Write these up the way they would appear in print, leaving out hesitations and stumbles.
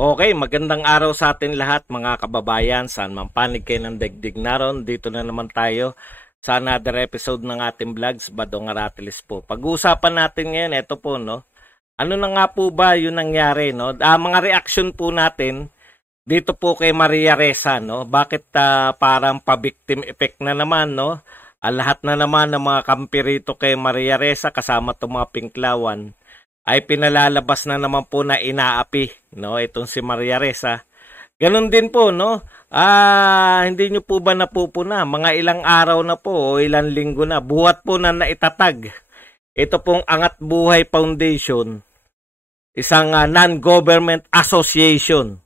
Okay, magandang araw sa atin lahat mga kababayan. Saan man panig kayo ng daigdig naron, dito na naman tayo sa another episode ng ating vlogs, Badong Aratilis po. Pag-uusapan natin ngayon, ito po, no? Ano na nga po ba yung nangyari, no? Mga reaction po natin dito po kay Maria Ressa, no? Bakit parang pa-victim effect na naman, no? Lahat na naman ng mga kampi rito kay Maria Ressa kasama itong mga pinklawan ay pinalalabas na naman po na inaapi, no, itong si Maria Ressa. Ganun din po, no? Hindi nyo po ba napupuna? Mga ilang araw na po o ilang linggo na, buhat po na naitatag. Ito pong Angat Buhay Foundation, isang non-government association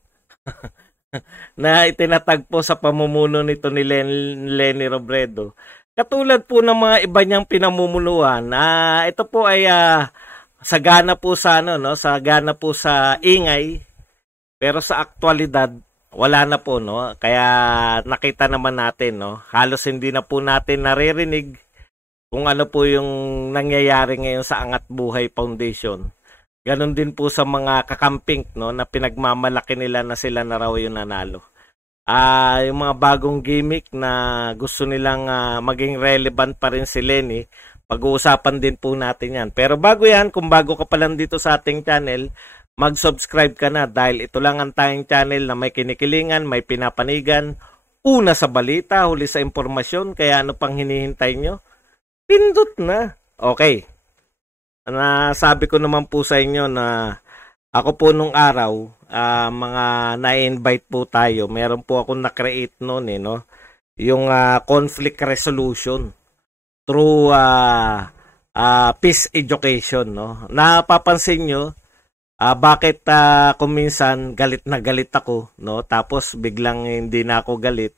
na itinatag po sa pamumuno nito ni Leni Robredo. Katulad po ng mga iba niyang pinamumunuan, ito po ay sagana po sa sagana po sa ingay, pero sa aktualidad wala na po, no. Kaya nakita naman natin, no, halos hindi na po natin naririnig kung ano po yung nangyayari ngayon sa Angat Buhay Foundation. Ganon din po sa mga kakamping, no, na pinagmamalaki nila na sila na raw yung nanalo. Yung mga bagong gimmick na gusto nilang maging relevant pa rin si Leni, pag-uusapan din po natin yan. Pero bago yan, kung bago ka pa lang dito sa ating channel, mag-subscribe ka na dahil ito lang ang tayong channel na may kinikilingan, may pinapanigan, una sa balita, huli sa impormasyon, kaya ano pang hinihintay nyo? Pindot na. Okay. Sabi ko naman po sa inyo na ako po nung araw, mga na-invite po tayo, meron po akong na-create noon, no? Yung conflict resolution through peace education, no. Napapansin nyo bakit kung minsan galit na galit ako, no, tapos biglang hindi na ako galit.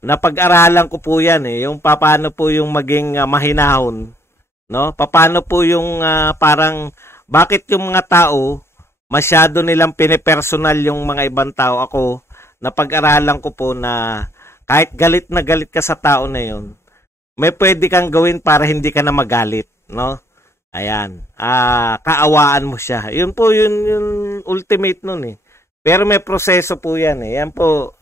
Napag-aralan ko po yan, yung paano po yung maging mahinahon, no, paano po yung parang bakit yung mga tao masyado nilang pinipersonal yung mga ibang tao. Ako, napag-aralan ko po na kahit galit na galit ka sa tao na yun, may pwede kang gawin para hindi ka na magalit, no? Ayan. Kaawaan mo siya. Yun po, yun ultimate nun eh. Pero may proseso po yan eh. Yan po,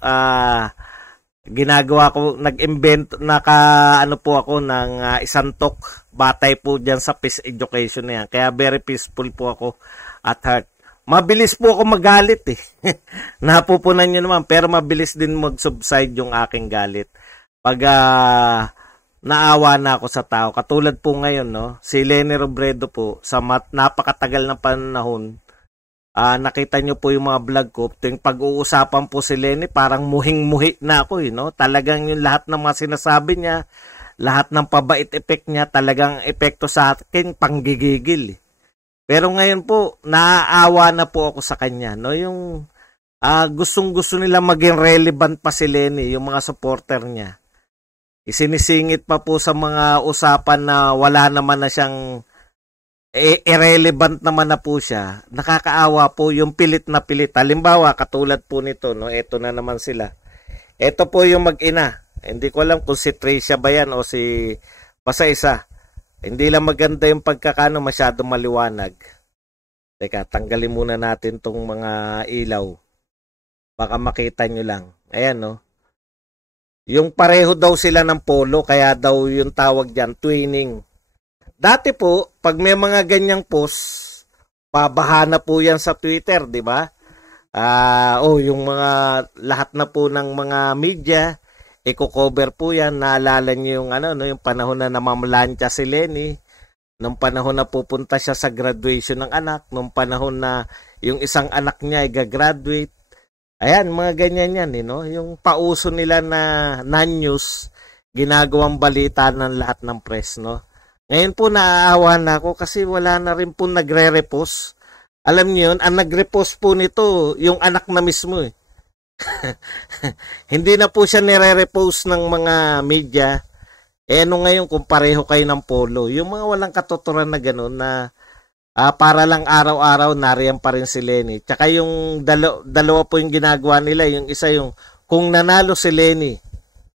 ginagawa ko, nag-invent, ano po ako ng isang talk, batay po dyan sa peace education na yan. Kaya very peaceful po ako at heart. Mabilis po ako magalit eh. Napupunan nyo naman, pero mabilis din mag-subside yung aking galit. Pag naawa na ako sa tao, katulad po ngayon, no, si Leni Robredo po, sa napakatagal na panahon, nakita nyo po yung mga vlog ko, ting pag-uusapan po si Leni, parang muhing-muhi na ako, no? Talagang yung lahat ng mga sinasabi niya, lahat ng pabait effect niya, talagang epekto sa akin, panggigigil. Pero ngayon po, naaawa na po ako sa kanya, no? Yung gustong-gusto nila maging relevant pa si Leni, yung mga supporter niya. Isinisingit pa po sa mga usapan na wala naman na siyang irrelevant naman na po siya. Nakakaawa po yung pilit na pilit. Halimbawa, katulad po nito, no? Ito na naman sila. Ito po yung mag-ina. Hindi ko alam kung si Tricia ba yan o si basta isa. Hindi lang maganda yung pagkakano, masyadong maliwanag. Teka, tanggalin muna natin tong mga ilaw. Baka makita nyo lang. Ayan, no? Yung pareho daw sila ng polo, kaya daw yung tawag dyan, twinning. Dati po, pag may mga ganyang post, pabahana po yan sa Twitter, di ba? Yung mga lahat na po ng mga media, i-cover po yan. Naalala niyo yung yung panahon na namamlansya si Leni, nung panahon na pupunta siya sa graduation ng anak, nung panahon na yung isang anak niya ay gagraduate. Ayan, mga ganyan yan, no? Yung pauso nila na non-news, ginagawang balita ng lahat ng press, no? Ngayon po naaawa na ako kasi wala na rin po nagre-repost. Alam niyo yun, ang nagre-repost po nito, yung anak na mismo eh. Hindi na po siya nire-repost ng mga media. Ano ngayon kung pareho kayo ng polo? Yung mga walang katuturan na gano'n na para lang araw-araw nariyan pa rin si Leni. Tsaka yung dalawa po yung ginagawa nila. Yung isa yung kung nanalo si Leni,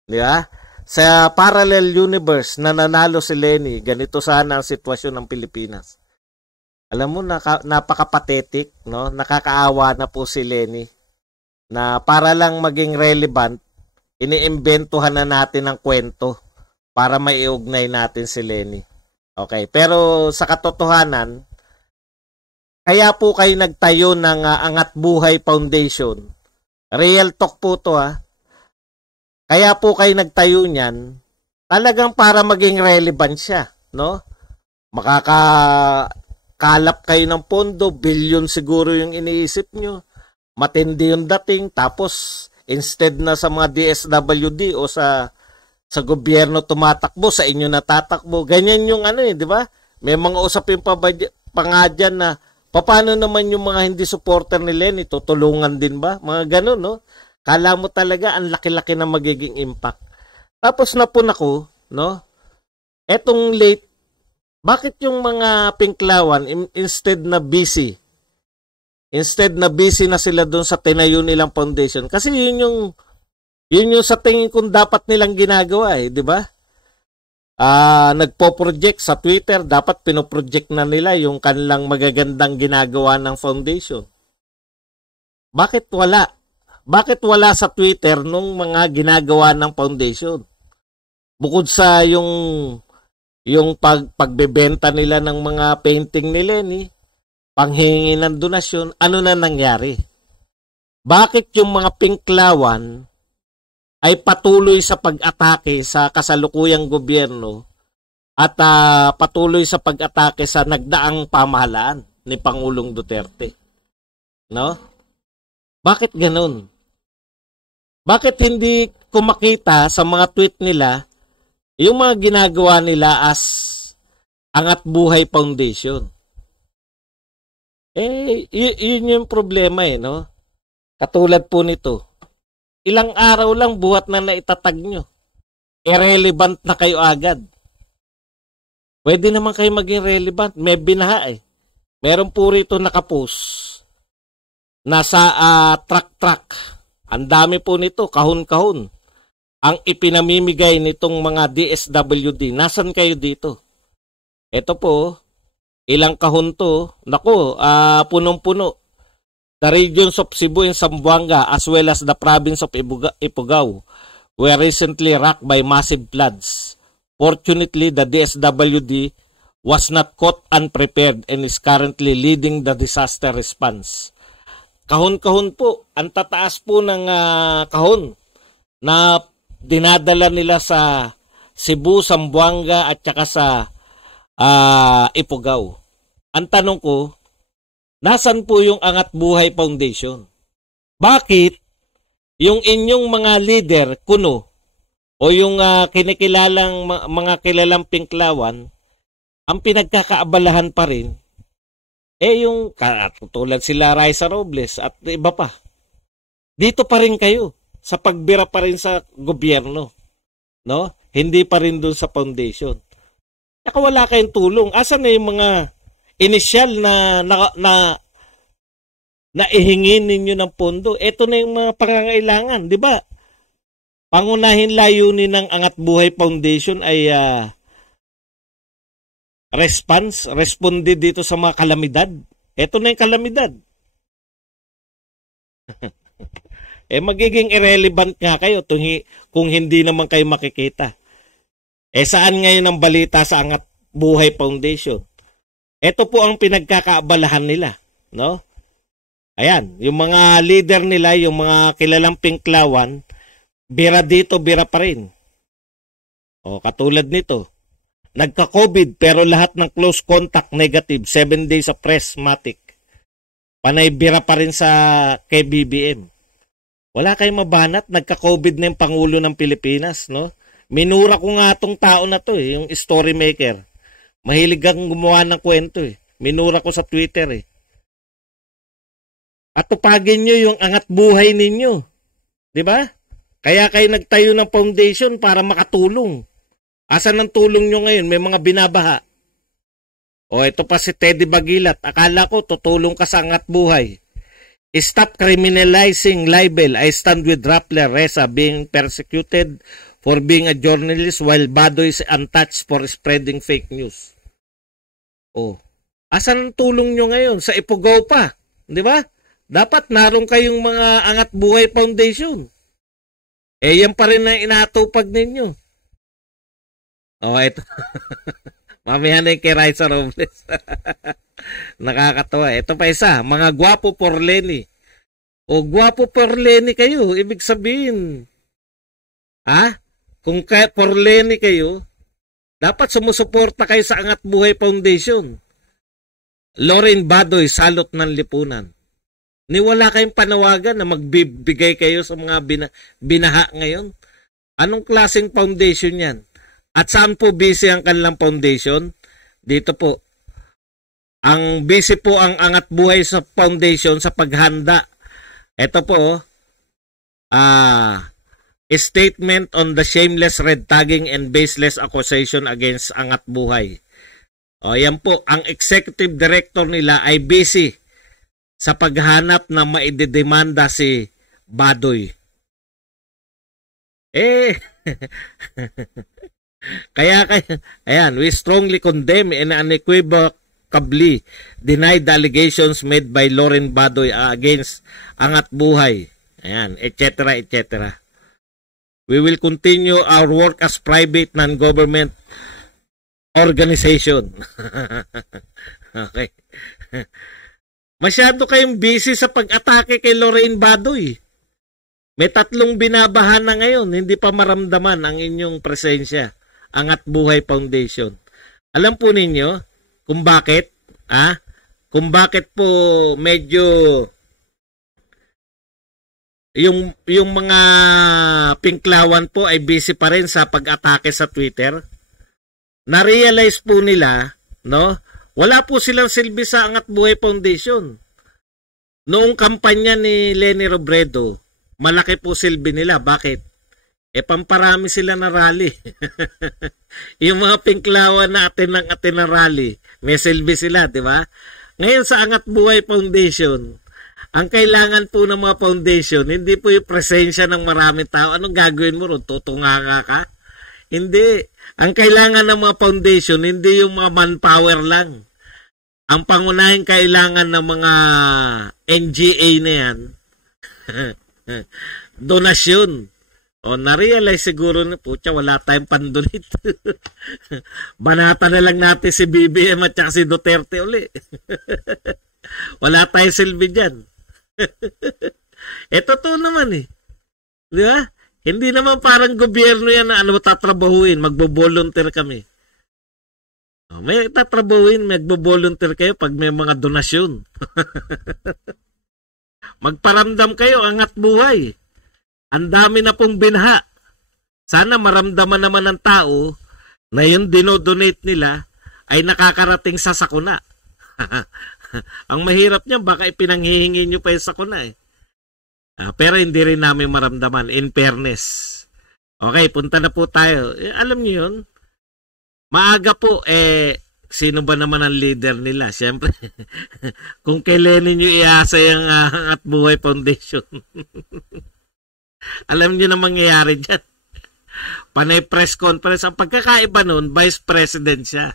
di ba? Sa parallel universe na nanalo si Leni, ganito sana ang sitwasyon ng Pilipinas. Alam mo, napaka-pathetic, no? Nakakaawa na po si Lenny na para lang maging relevant, iniimbentuhan na natin ng kwento para maiugnay natin si Lenny. Okay, pero sa katotohanan, kaya po kayo nagtayo ng Angat Buhay Foundation. Real talk po to ha. Kaya po kayo nagtayo niyan talagang para maging relevant siya, no? Makakakalap kayo ng pondo, billion siguro yung iniisip nyo. Matindi yung dating, tapos instead na sa mga DSWD o sa gobyerno tumatakbo, sa inyo natatakbo. Ganyan yung di ba? May mga usapin pa nga dyan na paano naman yung mga hindi supporter ni Lenny, tutulungan din ba? Mga ganun, no? Kala mo talaga ang laki-laki na magiging impact. Tapos napun ako, no? Etong late, bakit yung mga Pinklawan instead na busy na sila doon sa tinayo nilang foundation? Kasi yun yung sa tingin kong dapat nilang ginagawa di ba? Nagpo-project sa Twitter, dapat pinoproject na nila yung kanilang magagandang ginagawa ng foundation. Bakit wala? Bakit wala sa Twitter nung mga ginagawa ng foundation? Bukod sa yung pagbebenta nila ng mga painting ni Lenny, panghingi ng donasyon, ano na nangyari? Bakit yung mga Pinklawan ay patuloy sa pag-atake sa kasalukuyang gobyerno at patuloy sa pag-atake sa nagdaang pamahalaan ni Pangulong Duterte? No? Bakit ganun? Bakit hindi kumakita sa mga tweet nila yung mga ginagawa nila as Angat Buhay Foundation? Yun yung problema no? Katulad po nito. Ilang araw lang buhat na naitatag nyo. Irrelevant na kayo agad. Pwede naman kayo maging relevant. May binaha Meron po rito nakapost. Nasa truck. Ang dami po nito, kahon-kahon. Ang ipinamimigay nitong mga DSWD. Nasaan kayo dito? Ito po, ilang kahon to. Naku, punong-puno. The regions of Cebu and Zamboanga as well as the province of Ifugao were recently rocked by massive floods. Fortunately, the DSWD was not caught unprepared and is currently leading the disaster response. Kahon-kahon po, ang tataas po ng kahon na dinadala nila sa Cebu, Zamboanga at saka sa Ifugao. Ang tanong ko, nasan po yung Angat Buhay Foundation? Bakit yung inyong mga leader, kuno, o yung kinikilalang mga kilalang Pinklawan, ang pinagkakaabalahan pa rin, yung tulad sila Raisa Robles at iba pa. Dito pa rin kayo, sa pagbira pa rin sa gobyerno. No? Hindi pa rin dun sa foundation. Saka wala kayong tulong. Asan na yung mga inisyal na ihingin ninyo ng pondo? Ito na yung mga pangangailangan, di ba? Pangunahin layunin ng Angat Buhay Foundation ay responde dito sa mga kalamidad. Ito na yung kalamidad. Magiging irrelevant nga kayo kung hindi naman kayo makikita. Saan ngayon ang balita sa Angat Buhay Foundation? Ito po ang pinagkakaabalahan nila, no? Ayan, yung mga leader nila, yung mga kilalang Pinklawan, bira dito, bira pa rin. Katulad nito. Nagka-COVID pero lahat ng close contact negative, 7 days of rest-matic. Panay bira pa rin sa kay BBM. Wala kayong mabanat, nagka-COVID na yung Pangulo ng Pilipinas, no? Minura ko nga itong tao na to, yung story maker. Mahilig kang gumawa ng kwento Minura ko sa Twitter At tupagin nyo yung angat buhay ninyo. Di ba? Kaya kayo nagtayo ng foundation para makatulong. Asan ang tulong nyo ngayon? May mga binabaha. Ito pa si Teddy Bagilat. Akala ko tutulong ka sa angat buhay. Stop criminalizing libel. I stand with Rappler Reza being persecuted for being a journalist while Bado is untouched for spreading fake news. Asan ang tulong nyo ngayon? Sa Ipugaw pa. Di ba? Dapat naroon kayong mga Angat Buhay Foundation. Yan pa rin ang inatupag ninyo. Ito. Mamaya na yung kay Raisa Robles. Nakakatawa. Ito pa isa. Mga gwapo por Lenny. Gwapo por Lenny kayo. Ibig sabihin, kung por Lenny kayo, dapat sumusuporta kayo sa Angat Buhay Foundation. Loren Badoy, salot ng lipunan. Wala kayong panawagan na magbibigay kayo sa mga binaha ngayon. Anong klaseng foundation yan? At saan po busy ang kanilang foundation? Dito po. Ang busy po ang Angat Buhay sa Foundation sa paghanda. Ito po, a statement on the shameless red tagging and baseless accusation against Angat Buhay. Yan po, ang executive director nila ay busy sa paghanap na maidedemanda si Badoy. Ayan, we strongly condemn and unequivocally deny the allegations made by Loren Badoy against Angat Buhay. Ayan, etc. etc. We will continue our work as private non-government organization. Okay. Masyado kayong busy sa pag-atake kay Loren Badoy. May 3 binabahan na ngayon, hindi pa maramdaman ang inyong presensya. Angat Buhay Foundation. Alam po ninyo kung bakit? Kung bakit po medyo yung mga pinklawan po ay busy pa rin sa pag-atake sa Twitter? Na-realize po nila, no? Wala po silang silbi sa Angat Buhay Foundation. Noong kampanya ni Leni Robredo, malaki po silbi nila. Bakit? Pamparami sila na rally. Yung mga pinklawan na atin na rally, may silbi sila, di ba? Ngayon sa Angat Buhay Foundation, ang kailangan po ng mga foundation, hindi po yung presensya ng maraming tao. Anong gagawin mo ron? Tutunganga ka? Hindi. Ang kailangan ng mga foundation, hindi yung mga manpower lang. Ang pangunahing kailangan ng mga NGA na yan, donasyon. Na-realize siguro na, putya, wala tayong pandonate. Banata na lang natin si BBM at saka si Duterte uli. Wala tayong silbi dyan. Totoo naman Di ba? Hindi naman parang gobyerno yan na tatrabahuin, magbo-volunteer kami. May tatrabahuin, magbo-volunteer kayo pag may mga donasyon. Magparamdam kayo, Angat Buhay. Ang dami na pong binha. Sana maramdaman naman ng tao na yung dinodonate nila ay nakakarating sa sakuna. Ang mahirap niya, baka ipinanghihingi nyo pa yung sakuna pero hindi rin namin maramdaman, in fairness. Okay, punta na po tayo. Alam niyo yun? Maaga po, sino ba naman ang leader nila? Siyempre, kung kailan nyo iasa yung Angat Buhay Foundation. Alam niyo na mangyayari dyan. Panay press conference. Ang pagkakaiba nun, vice president siya.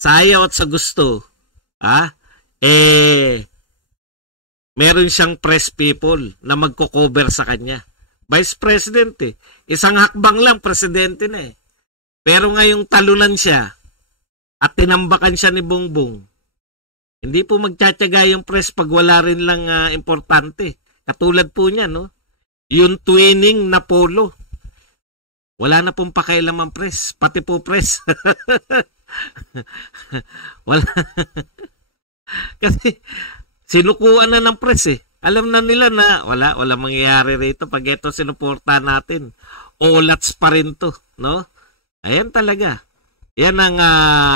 Sa ayaw at sa gusto. Meron siyang press people na magko-cover sa kanya. Vice president Isang hakbang lang, presidente na Pero ngayong talunan siya at tinambakan siya ni Bongbong, hindi po magtsatsaga yung press pag wala rin lang importante. Katulad po niya, no? Yung twinning na polo. Wala na pong pakailam ang press. Pati po press. Wala. Kasi sinukuan na ng press Alam na nila na wala mangyayari rito pag ito sinuporta natin. Olats pa rin to, no? Ayan talaga. Yan ang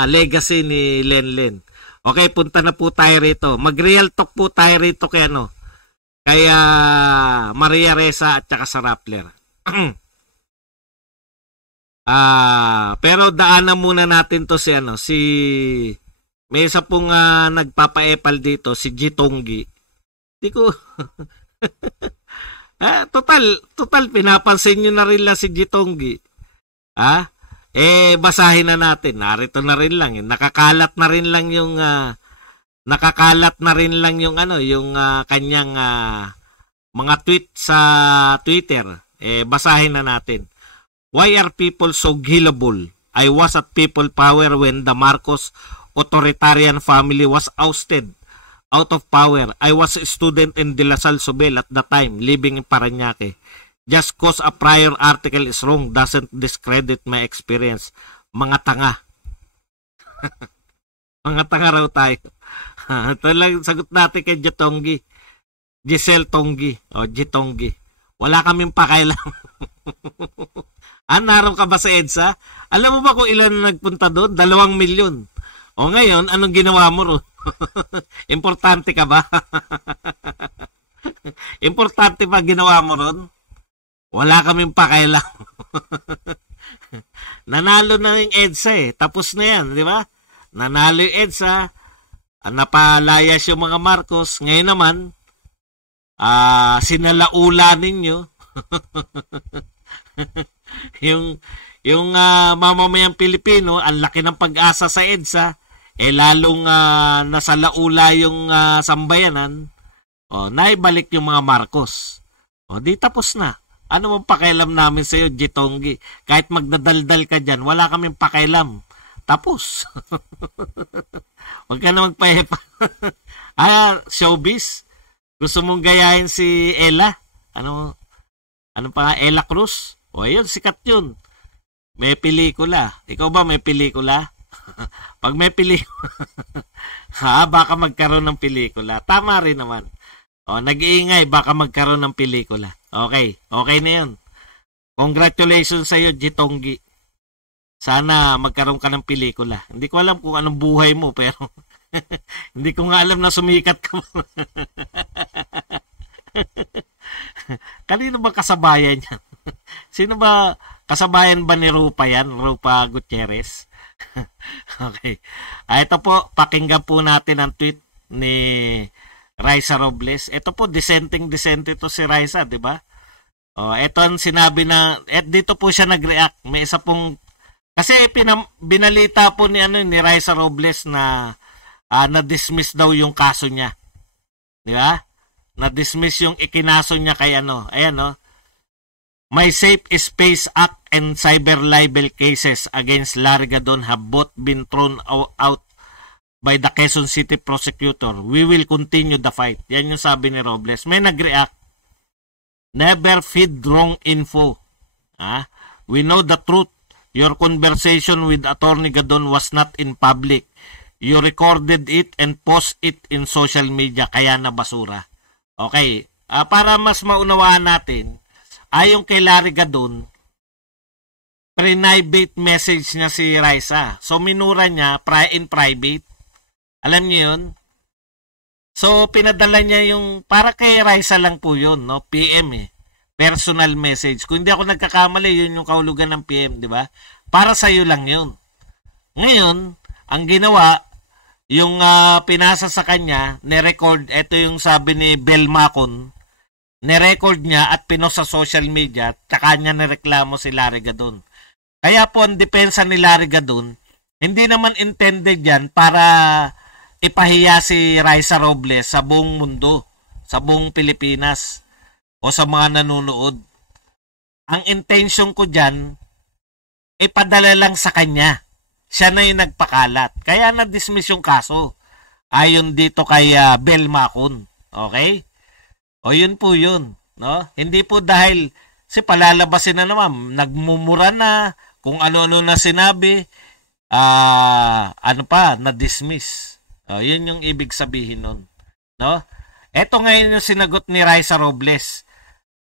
legacy ni Lenlen. Okay, punta na po tayo rito. Mag-real talk po tayo rito kay Kaya Maria Ressa at saka sa Rappler. Pero daanan muna natin to si may isa pong nagpapaepal dito, si Gitonggi. Di ko total pinapansin niyo na rin lang si Gitonggi. Basahin na natin. Narito na rin lang. Nakakalat na rin lang yung kanyang mga tweet sa Twitter. Basahin na natin. Why are people so gullible? I was at people power when the Marcos authoritarian family was ousted out of power. I was a student in De La Salle Sobel at the time, living in Parañaque. Just cause a prior article is wrong doesn't discredit my experience. Mga tanga. Mga tanga raw tayo. Ito lang sagot natin kay Jitonggi. Giselle Tonggi. O, Jitonggi. Wala kaming pakailan. Naroon ka ba sa EDSA? Alam mo ba kung ilan nagpunta doon? 2 milyon. O ngayon, anong ginawa mo ron? Importante ka ba? Importante ba ginawa mo ron? Wala kaming pakailan. Nanalo na yung EDSA Tapos na yan, di ba? Nanalo yung EDSA. Napalayas yung mga Marcos. Ngayon naman, sinalaula ninyo. yung mamamayang Pilipino, ang laki ng pag-asa sa EDSA, lalong nasalaula yung sambayanan, naibalik yung mga Marcos. Di tapos na. Ano mong pakialam namin sa'yo, Jitonggi? Kahit magdadaldal ka dyan, wala kaming pakialam. Tapos. Huwag ka na magpahepa. Showbiz? Gusto mong gayahin si Ella? Ano pa? Ella Cruz? Ayun, sikat yun. May pelikula. Ikaw ba may pelikula? Pag may pelikula, baka magkaroon ng pelikula. Tama rin naman. Nag-iingay, baka magkaroon ng pelikula. Okay na yun. Congratulations sa iyo, Jitonggi. Sana magkaroon ka ng pelikula. Hindi ko alam kung anong buhay mo, pero hindi ko nga alam na sumikat ka. Kanino ba kasabayan yan? Sino ba? Kasabayan ba ni Rupa yan? Rupa Gutierrez? Okay. Ito po, pakinggan po natin ang tweet ni Raisa Robles. Ito po, dissenting to si Raisa, di ba? Ito ang sinabi na, dito po siya nag-react. May isa pong, kasi binalita po ni Raisa Robles na na-dismiss daw yung kaso niya. Di ba? Na-dismiss yung ikinaso niya kay Ayan, My Safe Space Act and cyber libel cases against Larry Gadon have both been thrown out by the Quezon City prosecutor. We will continue the fight. Yan yung sabi ni Robles. May nag-react. Never feed wrong info. We know the truth. Your conversation with Attorney Gadon was not in public. You recorded it and post it in social media, kaya na basura. Okay. Para mas maunawaan natin, ayon kay Larry Gadon, private message niya si Raisa. So, minura niya in private. Alam niyo yun? So, pinadala niya yung, para kay Raisa lang po yun, no? PM Personal message. Kung hindi ako nagkakamali, yun yung kahulugan ng PM, di ba? Para sa'yo lang yun. Ngayon, ang ginawa, yung pinasa sa kanya, nirecord, ito yung sabi ni Bel Macon, nirecord niya at pinost sa social media, tsaka niya nireklamo si Larry Gadon. Kaya po, ang depensa ni Larry Gadon, hindi naman intended yan para ipahiya si Raisa Robles sa buong mundo, sa buong Pilipinas, o sa mga nanonood. Ang intention ko dyan, ipadala lang sa kanya. Siya na yung nagpakalat. Kaya na-dismiss yung kaso. Ayon dito kay Bel Macon. Okay? O yun po yun. No? Hindi po dahil palalabasin na naman. Nagmumura na. Kung ano-ano na sinabi. Na-dismiss. O, yun yung ibig sabihin nun. No? Eto ngayon yung sinagot ni Raisa Robles.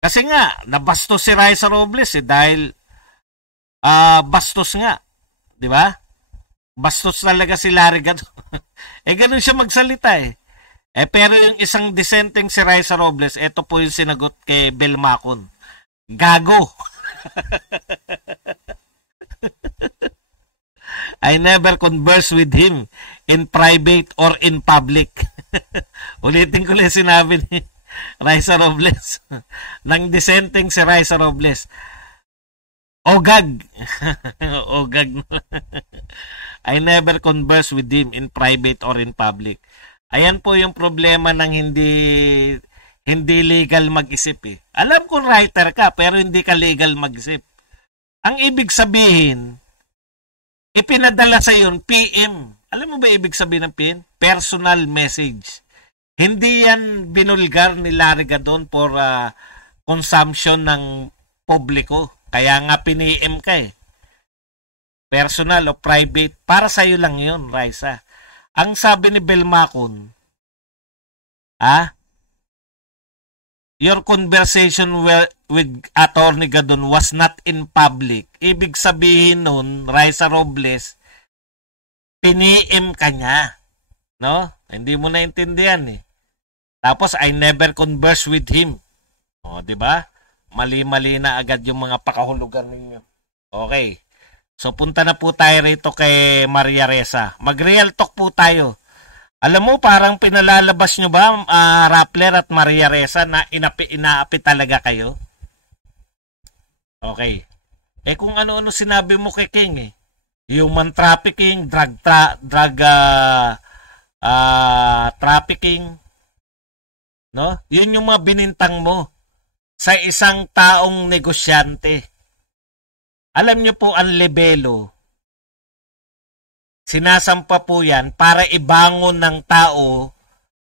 Kasi nga, nabastos si Raisa Robles dahil bastos nga. Di ba? Bastos talaga si Larry Gadon. Ganun siya magsalita pero yung isang dissenting si Raisa Robles, eto po yung sinagot kay Bel Macon. Gago. I never converse with him in private or in public. Ulitin ko lang sinabi ni Raisa Robles. Nang dissenting si Raisa Robles. Ogag. Ogag. I never converse with him in private or in public. Ayan po yung problema ng hindi legal mag-isip eh. Alam ko writer ka pero hindi ka legal mag-isip. Ang ibig sabihin, ipinadala sa yun PM. Alam mo ba ibig sabihin ng PM? Personal message. Hindi yan binulgar ni Larry Gadon for consumption ng publiko. Kaya nga piniem ka eh. Personal o private, para sa'yo lang yun, Raisa. Ang sabi ni Belmacon, your conversation with Attorney Gadon was not in public. Ibig sabihin nun, Raisa Robles, piniem ka niya. No? Hindi mo naintindihan eh. Tapos, I never converse with him. O, di ba? Mali-mali na agad yung mga pakahulugan ninyo. Okay. So, punta na po tayo rito kay Maria Ressa. Mag-real talk po tayo. Alam mo, parang pinalalabas nyo ba, Rappler at Maria Ressa, na inaapi talaga kayo? Okay. Kung ano-ano sinabi mo kay King eh. Human trafficking, drug trafficking, no? Yun yung mga binintang mo sa isang taong negosyante. Alam nyo po ang lebelo, sinasampa po yan para ibangon ng tao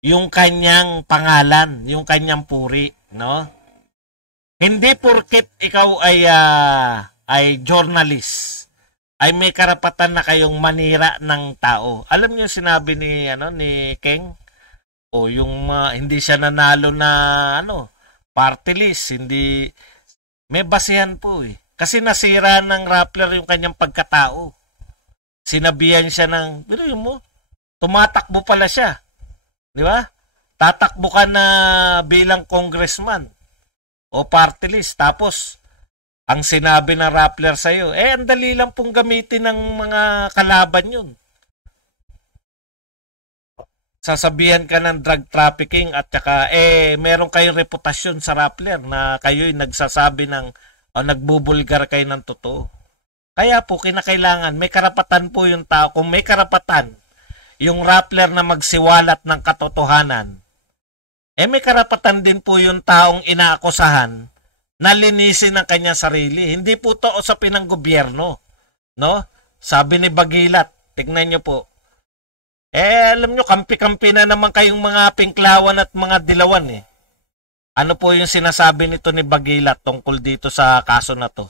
yung kanyang pangalan, yung kanyang puri, no? Hindi porket ikaw ay journalist, ay may karapatan na kayong manira ng tao. Alam niyo sinabi ni King, o yung hindi siya nanalo na party list, hindi may basihan po eh. Kasi nasira ng Rappler yung kanyang pagkatao. Sinabihan siya ng, mo, tumatakbo pala siya. Di ba? Tatakbo ka na bilang congressman o party list. Tapos, ang sinabi ng Rappler sa'yo, ang dali lang pong gamitin ng mga kalaban yun. Sasabihan ka ng drug trafficking at saka, meron kayong reputasyon sa Rappler na kayo'y nagsasabi ng, nagbubulgar kayo ng totoo. Kaya po, kinakailangan, may karapatan po yung tao. Kung may karapatan, yung Rappler na magsiwalat ng katotohanan, may karapatan din po yung taong inaakusahan na linisin ang kanyang sarili. Hindi po to usapin ng gobyerno. No? Sabi ni Bagilat, tignan nyo po. Alam nyo, kampi-kampi na naman kayong mga Pinklawan at mga Dilawan eh. Ano po yung sinasabi nito ni Bagilat tungkol dito sa kaso na to?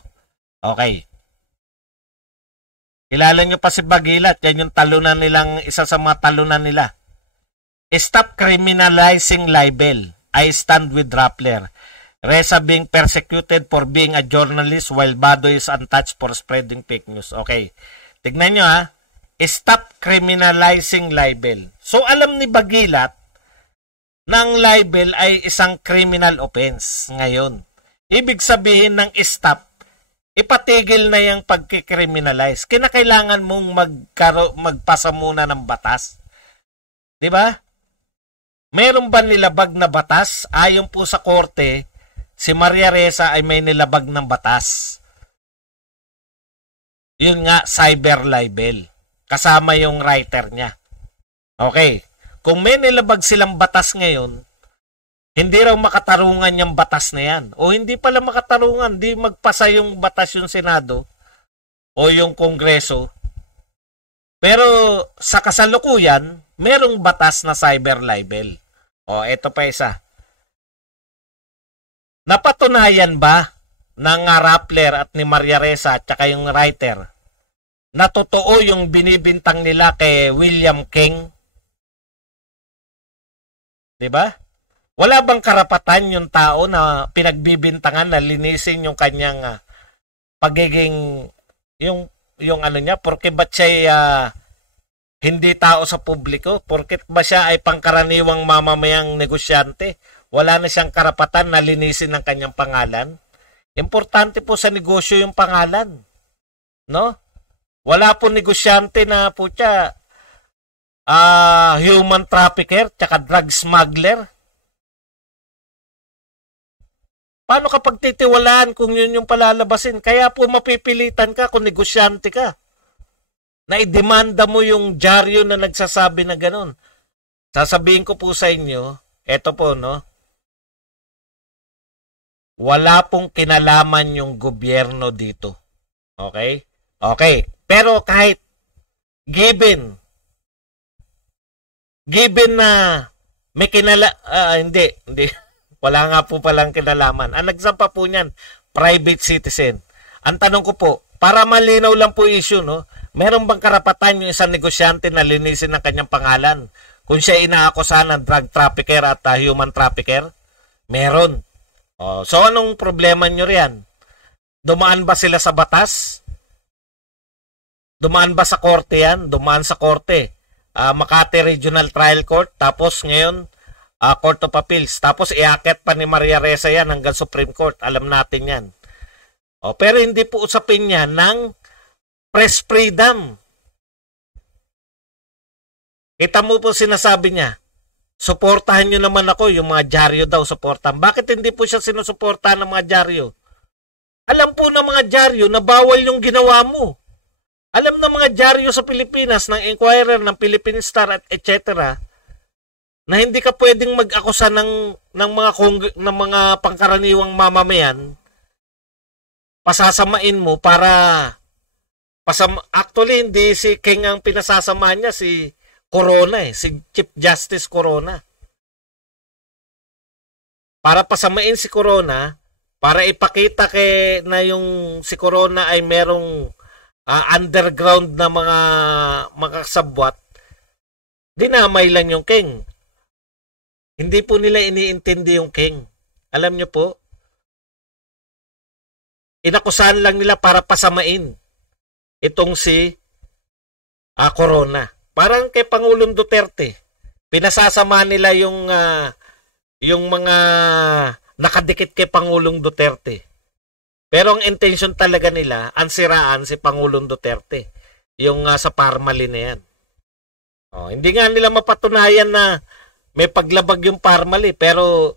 Okay. Kilala nyo pa si Bagilat, yan yung talunan nilang, isa sa mga talunan nila. Stop criminalizing libel. I stand with Rappler. Ressa being persecuted for being a journalist while Badoy is untouched for spreading fake news. Okay. Tignan nyo Stop criminalizing libel. So alam ni Bagilat ng libel ay isang criminal offense ngayon. Ibig sabihin ng stop, ipatigil na yung pagkikriminalize. Kinakailangan mong magpasa muna ng batas. Di ba? Meron ba nilabag na batas? Ayon po sa korte, si Maria Ressa ay may nilabag ng batas. Yun nga, cyber libel. Kasama yung writer niya. Okay. Kung may nilabag silang batas ngayon, hindi raw makatarungan yung batas na yan. O hindi pala makatarungan, di magpasa yung batas yung Senado o yung Kongreso. Pero sa kasalukuyan, merong batas na cyber libel. O, eto pa isa. Napatunayan ba ng Rappler at ni Maria Ressa at saka yung writer na totoo yung binibintang nila kay William King? Diba? Wala bang karapatan yung tao na pinagbibintangan na linisin yung kanyang pagiging yung niya, porque ba siya hindi tao sa publiko? Porket ba siya ay pangkaraniwang mamamayang negosyante? Wala na siyang karapatan na linisin ang kanyang pangalan? Importante po sa negosyo yung pangalan. No? Wala po negosyante na po siya human trafficker tsaka drug smuggler. Paano kapag titiwalaan kung yun yung palalabasin? Kaya po mapipilitan ka kung negosyante ka. Na idemanda mo yung dyaryo na nagsasabi na ganun. Sasabihin ko po sa inyo, eto po, no? Wala pong kinalaman yung gobyerno dito. Okay? Okay. Pero kahit given na may hindi. Wala nga po palang kinalaman. Ang nagsampa po niyan, private citizen. Ang tanong ko po, para malinaw lang po issue, no? Meron bang karapatan yung isang negosyante na linisin ang kanyang pangalan kung siya inaakusahan ng drug trafficker at human trafficker? Meron. Oh, so anong problema nyo riyan? Dumaan ba sila sa batas? Dumaan ba sa korte yan? Dumaan sa korte. Makati Regional Trial Court, tapos ngayon Court of Appeals. Tapos iakyat pa ni Maria Ressa yan hanggang Supreme Court. Alam natin yan. O, pero hindi po usapin niya ng press freedom. Kita mo po sinasabi niya, suportahan nyo naman ako, yung mga dyaryo daw, suportahan. Bakit hindi po siya sinusuportahan ng mga dyaryo? Alam po ng mga dyaryo na bawal yung ginawa mo. Alam ng mga dyaryo sa Pilipinas, ng Inquirer, ng Philippine Star, etc., na hindi ka pwedeng mag-akusa ng mga pangkaraniwang mamamayan, pasasamain mo para actually hindi si King ang pinasasamahan niya, si Corona si Chief Justice Corona. Para pasamain si Corona, para ipakita na yung si Corona ay merong underground na mga kasabwat, dinamay lang yung King. Hindi po nila iniintindi yung King. Alam nyo po, inakusahan lang nila para pasamain itong si Corona. Parang kay Pangulong Duterte, pinasasama nila yung mga nakadikit kay Pangulong Duterte. Pero ang intention talaga nila, ang siraan si Pangulong Duterte, yung sa Parmali na yan. Hindi nga nila mapatunayan na may paglabag yung Parmali, pero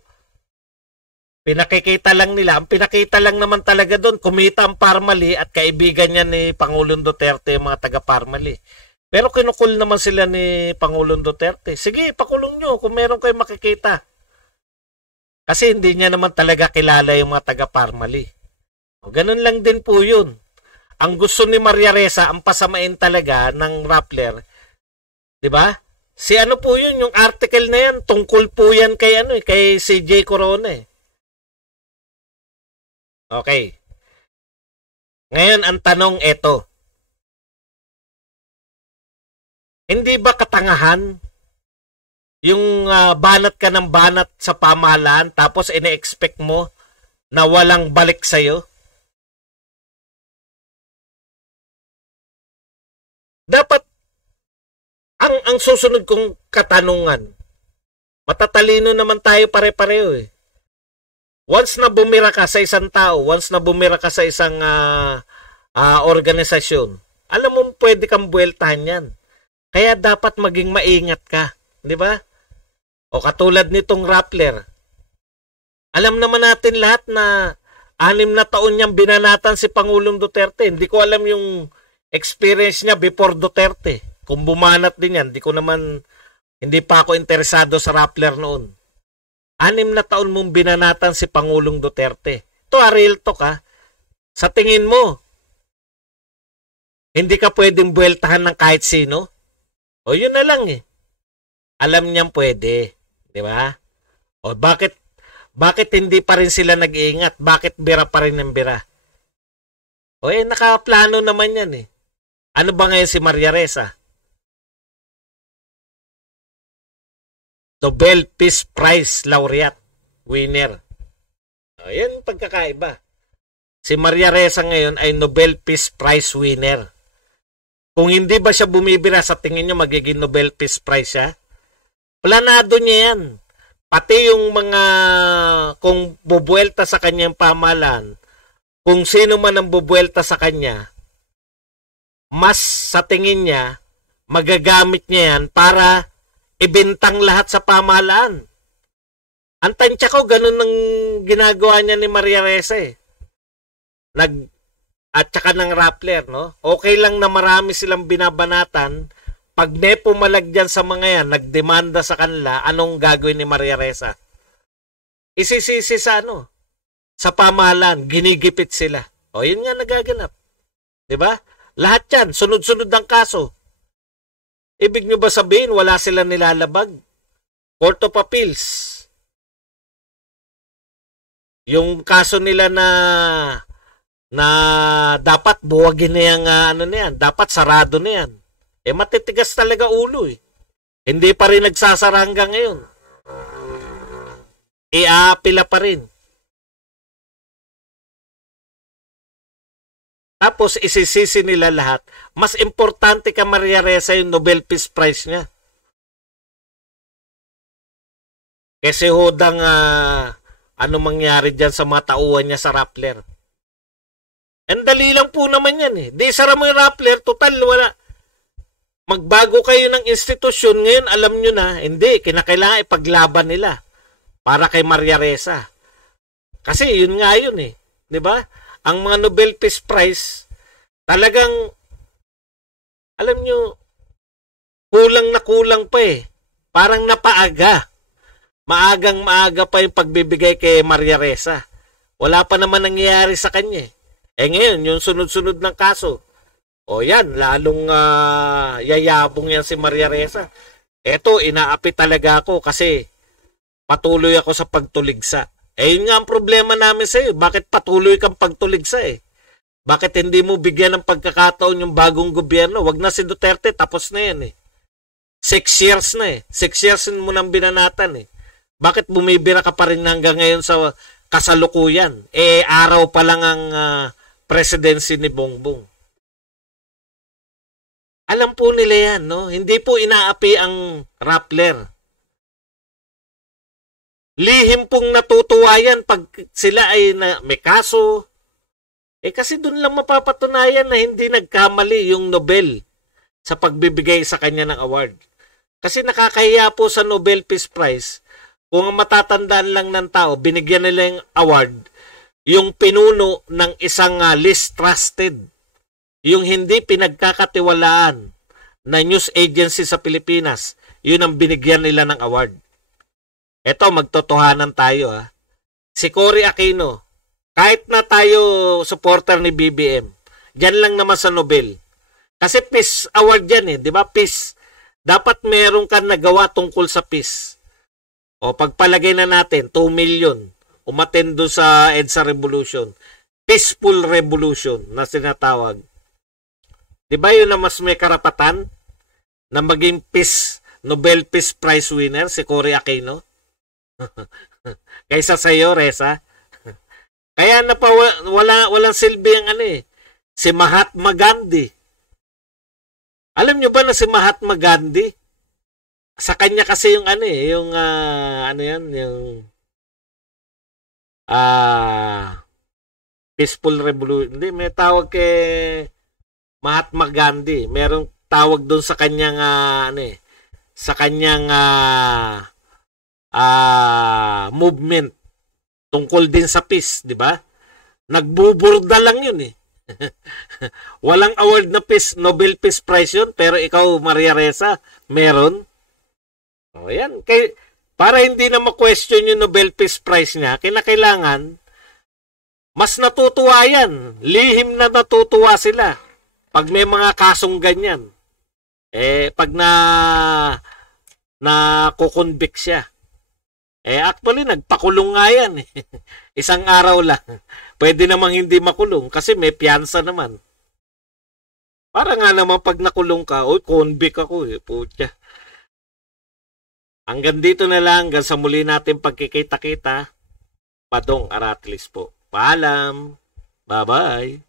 pinakikita lang nila. Ang pinakita lang naman talaga doon, kumita ang Parmali at kaibigan niya ni Pangulong Duterte yung mga taga Parmali. Pero kinukul naman sila ni Pangulong Duterte. Sige, pakulong nyo kung meron kayo makikita. Kasi hindi niya naman talaga kilala yung mga taga Parmali. Ganun lang din po yun. Ang gusto ni Maria Ressa, ang pasamain talaga ng Rappler, di ba? Si ano po yun, yung article na yan, tungkol po yan kay kay CJ Corona Okay. Ngayon, ang tanong eto. Hindi ba katangahan yung banat ka ng banat sa pamahalaan tapos ine-expect mo na walang balik sa'yo? Dapat ang susunod kong katanungan, matatalino naman tayo pare-pareho Once na bumira ka sa isang tao, once na bumira ka sa isang organisasyon, alam mo pwede kang buweltahan yan. Kaya dapat maging maingat ka, di ba? O katulad nitong Rappler. Alam naman natin lahat na 6 na taon niyang binanatan si Pangulong Duterte. Hindi ko alam yung experience niya before Duterte. Kung bumanat din yan, hindi pa ako interesado sa Rappler noon. 6 na taon mong binanatan si Pangulong Duterte. Ito real talk Sa tingin mo, hindi ka pwedeng buweltahan ng kahit sino? O yun na lang Alam niyang pwede. Di ba? O bakit hindi pa rin sila nag-iingat? Bakit bira pa rin ng bira? O nakaplano naman yan Ano ba ngayon si Maria Ressa? Nobel Peace Prize laureate, winner. Yan pagkakaiba. Si Maria Ressa ngayon ay Nobel Peace Prize winner. Kung hindi ba siya bumibira, sa tingin nyo magiging Nobel Peace Prize siya? Planado niya yan. Pati yung mga, kung bubuelta sa kanyang pamahalaan, kung sino man ang bubuelta sa kanya, mas sa tingin niya, magagamit niya yan para ibintang lahat sa pamahalaan. Ang tansya ko, ganun ang ginagawa niya ni Maria Ressa eh. At saka ng Rappler, no? Okay lang na marami silang binabanatan. Pag may pumalag dyan sa mga yan, nagdemanda sa kanila, anong gagawin ni Maria Ressa? Isisisi sa ano? Sa pamahalaan, ginigipit sila. O, yun nga nagaganap. Diba? Lahat yan, sunod-sunod ang kaso. Ibig nyo ba sabihin, wala sila nilalabag? Court of Appeals. Yung kaso nila na dapat buwagin na yung ano na yan, dapat sarado na yan. Matitigas talaga ulo eh. Hindi pa rin nagsasara hanggang ngayon. Iapila pa rin. Tapos isisisi nila lahat. Mas importante ka Maria Ressa yung Nobel Peace Prize niya. Kasi hodang ano mangyari dyan sa mga tauhan niya sa Rappler. Ang dali lang po naman yan eh. Di sara mo yung Rappler, total wala. Magbago kayo ng institusyon ngayon, alam nyo na, hindi, kinakailangan ipaglaban nila para kay Maria Ressa. Kasi yun nga yun eh. Diba? Ang mga Nobel Peace Prize, talagang, alam nyo, kulang na kulang pa eh. Parang napaaga. Maagang-maaga pa yung pagbibigay kay Maria Ressa. Wala pa naman nangyayari sa kanya eh. Ngayon, yung sunod-sunod ng kaso, o yan, lalong yayabong yan si Maria Ressa. Eto, inaapi talaga ako kasi patuloy ako sa pagtuligsa. Yun nga ang problema namin sa iyo. Bakit patuloy kang pagtuligsa eh? Bakit hindi mo bigyan ng pagkakataon yung bagong gobyerno? Wag na si Duterte, tapos na yan eh. 6 years na eh. 6 years mo nang binanatan eh. Bakit bumibira ka pa rin hanggang ngayon sa kasalukuyan? Araw pa lang ang presidency ni Bongbong. Alam po nila yan, no? Hindi po inaapi ang Rappler. Lihim pong natutuwa yan pag sila ay may kaso. Kasi doon lang mapapatunayan na hindi nagkamali yung Nobel sa pagbibigay sa kanya ng award. Kasi nakakahiya po sa Nobel Peace Prize, kung matatandaan lang ng tao, binigyan nila yung award, yung pinuno ng isang least trusted, yung hindi pinagkakatiwalaan na news agency sa Pilipinas, yun ang binigyan nila ng award. Eto, magtotohanan tayo ha. Si Cory Aquino, kahit na tayo supporter ni BBM, dyan lang naman sa Nobel. Kasi Peace Award yan eh, di ba? Peace. Dapat meron kang nagawa tungkol sa peace. O pagpalagay na natin, 2 million, umattend doon sa EDSA Revolution. Peaceful Revolution na sinatawag. Di ba yun na mas may karapatan na maging Nobel Peace Prize winner si Cory Aquino? Kaysa sa iyo, Ressa. Kaya walang silbi ang si Mahatma Gandhi. Alam nyo ba na si Mahatma Gandhi, sa kanya kasi yung yung Peaceful Revolution. Hindi, may tawag kay Mahatma Gandhi. Merong tawag doon sa kanyang sa kanyang movement tungkol din sa peace, di ba? Nagbuburda lang yun eh. Walang award na peace, Nobel Peace Prize yun, pero ikaw, Maria Ressa, meron. O yan, para hindi na ma-question yung Nobel Peace Prize niya, kailangan mas natutuwa yan. Lihim na natutuwa sila pag may mga kasong ganyan. Pag kukonvict siya. Actually, nagpakulong nga yan. Isang araw lang. Pwede namang hindi makulong kasi may piyansa naman. Para nga naman pag nakulong ka, convict ako putya. Hanggang dito na lang, hanggang sa muli natin pagkikita-kita. Badong Aratilis po. Paalam. Bye-bye.